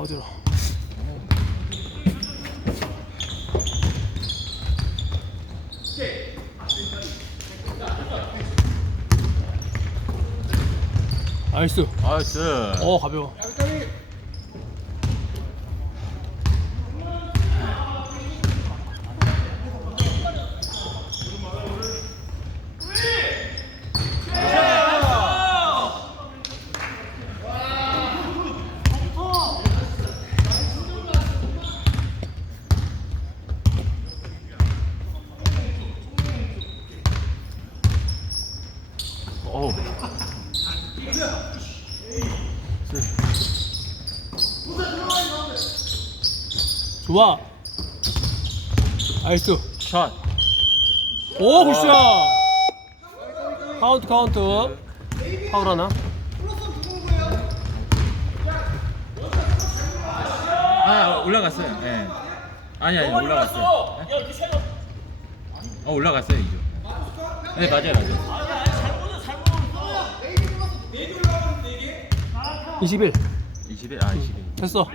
어지러. 나이스. 나이스. 어 가벼워. 어우. 좋아. 나이스. 샷. 오 굿샷. 카운트 카운트. 파울 하나. 아 올라갔어요. 예. 아니 아니 올라갔어요. 예? 어 올라갔어요 이죠. 네 맞아요 맞아요. 21. 21, 아 21. 됐어.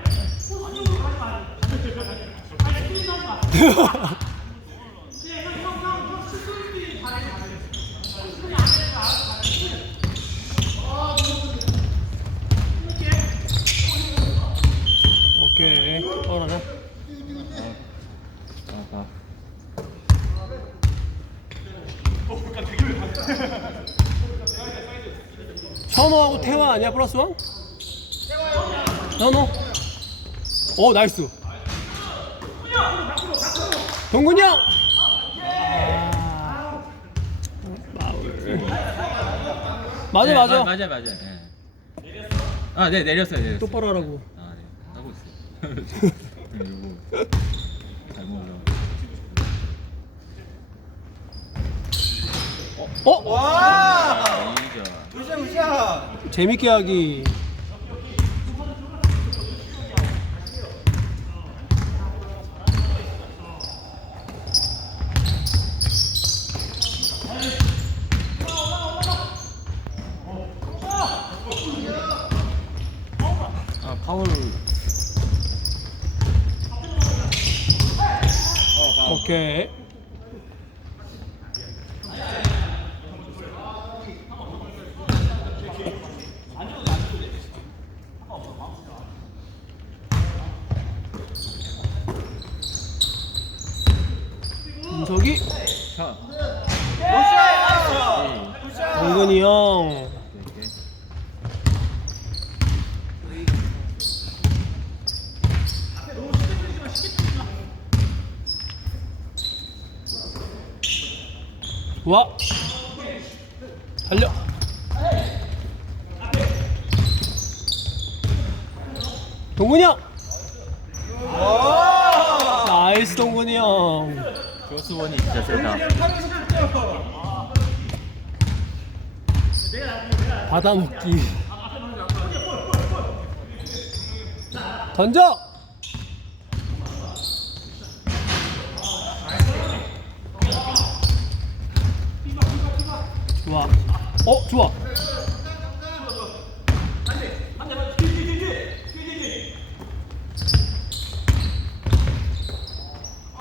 오케이. 아, 아. 현호하고 태화 아니야 플러스 원? 현호. 오 나이스. 동근이 형. 아, 마울. 맞아 네, 맞아. 마, 맞아 맞아. 예. 아네 내렸어요 내렸어요. 똑바로 하라고. 아 네. 하고 있어요. 네, 요거 잘못 올라. 어? 아, 이죠. 재밌게 하기. 아 파울. 어 파울. 오케이. 윤석이, 샷. 동근이 형. 오케이, 오케이. 좋아. 달려. 동근이 형. 나이스 동근이 형. 조수원이 진짜 세다. 받아먹기. 던져. 좋아. 어, 좋아.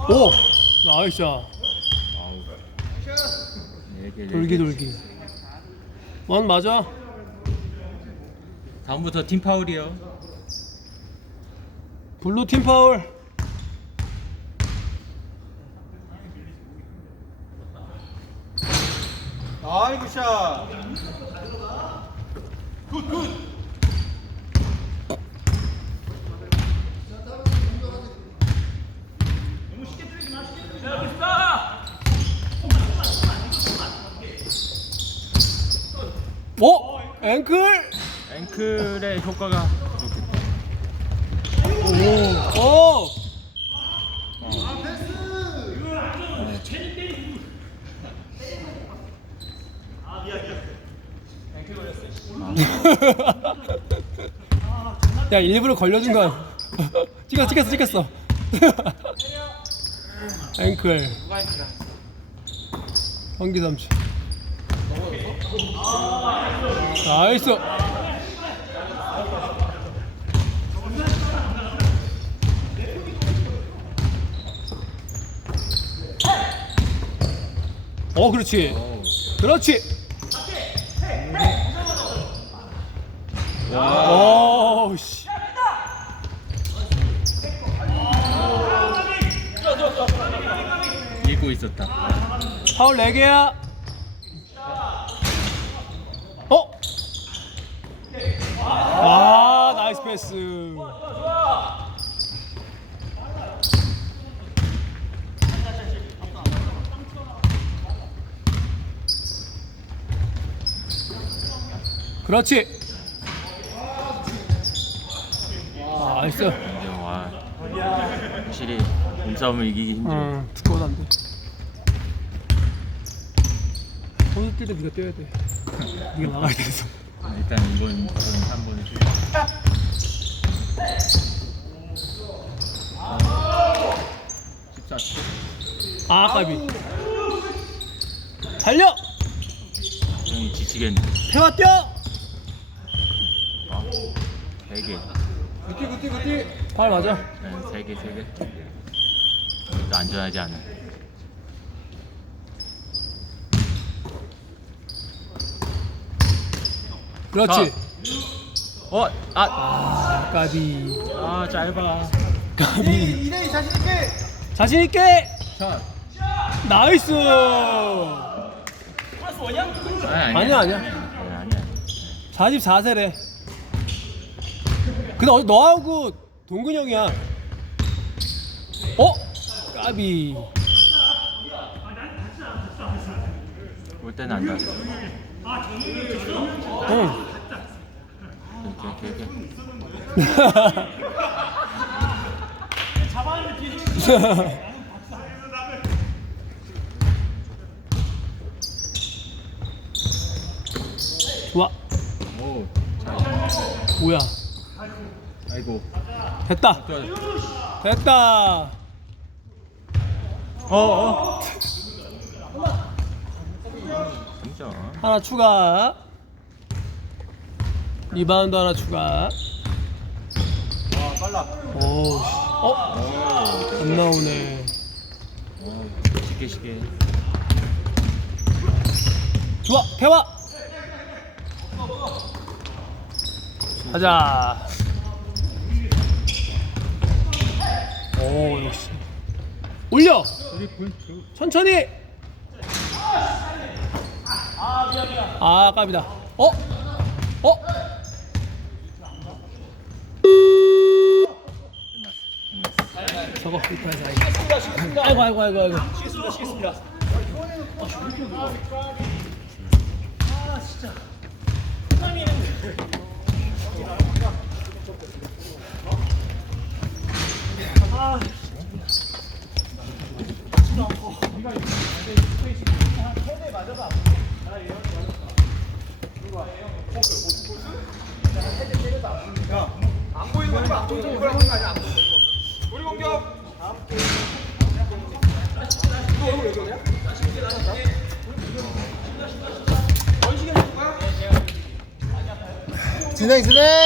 오, 나이스. 샷. 돌기 개. 돌기. 원 맞아. 다음부터 팀 파울이요. 블루 팀 파울. 아이고 샷. 오, 앵클. 앵클의 효과가. 오, 오. 아, 야 일부러 걸려준 거야. 찍었어 찍었어 찍었어. 앵클 경기 담치 나이스. 어 그렇지. 그렇지. 오 씨 읽고 있었다. 파울 4개야 어? 아 나이스 패스 그렇지 아, 나이스 근데 와. 확실히 몸싸움을 이기기 힘들어. 응 두꺼워한데 손을 뛸때 네가 뛰어야 돼 네가 나가야 돼서 일단 이번 번한 번에 슛. 14초. 아 까비 달려 형이 지치겠네. 태화 뛰어 아, 3개. 발 맞아 네, 3개, 3개. 또 안전하지 않아. 그렇지 어, 아, 아 까비 아 짧아. 까비 2대2 자신 있게 자신 있게 샷. 나이스 아니, 아니야, 아니야. 아니야. 아니야. 44세래 근데 어디 너하고 동근이 형이야 어? 까비 올 때는 안 닿았어. 응 이렇게, 이렇게, 이렇게. 좋아 오, 뭐야 아이고. 됐다 또, 됐다 어, 어. 진짜. 하나 추가 리바운드 하나 추가 와 빨라 오, 어? 오, 안 나오네 오, 쉽게 쉽게. 좋아 태화 가자 오 역시. 올려! 천천히! 아 깝이다. 어? 어? 저거 해서 아이고 아이고 아이고 아이고 안 보이는 거지 안 보이는 거라고 하는 거 아니야? 우리 공격! 너 얼굴 왜 그러냐? 진행 진행